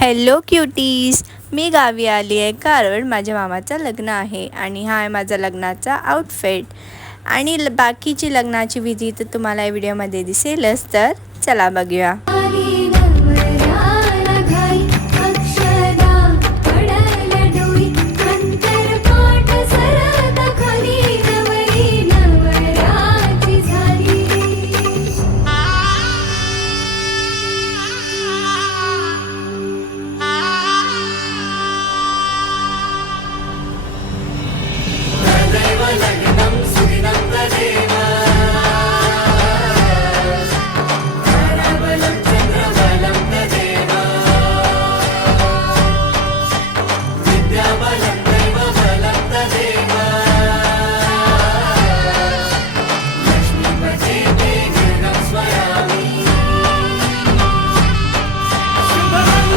Hello क्युटीज, मी गावी आली आहे कारण माझ्या मामाचं लग्न आहे आणि हा आहे माझा लग्नाचा आउटफिट आणि बाकीची लग्नाची विधी तर तुम्हाला या व्हिडिओमध्ये दिसेलच, तर चला बघूया।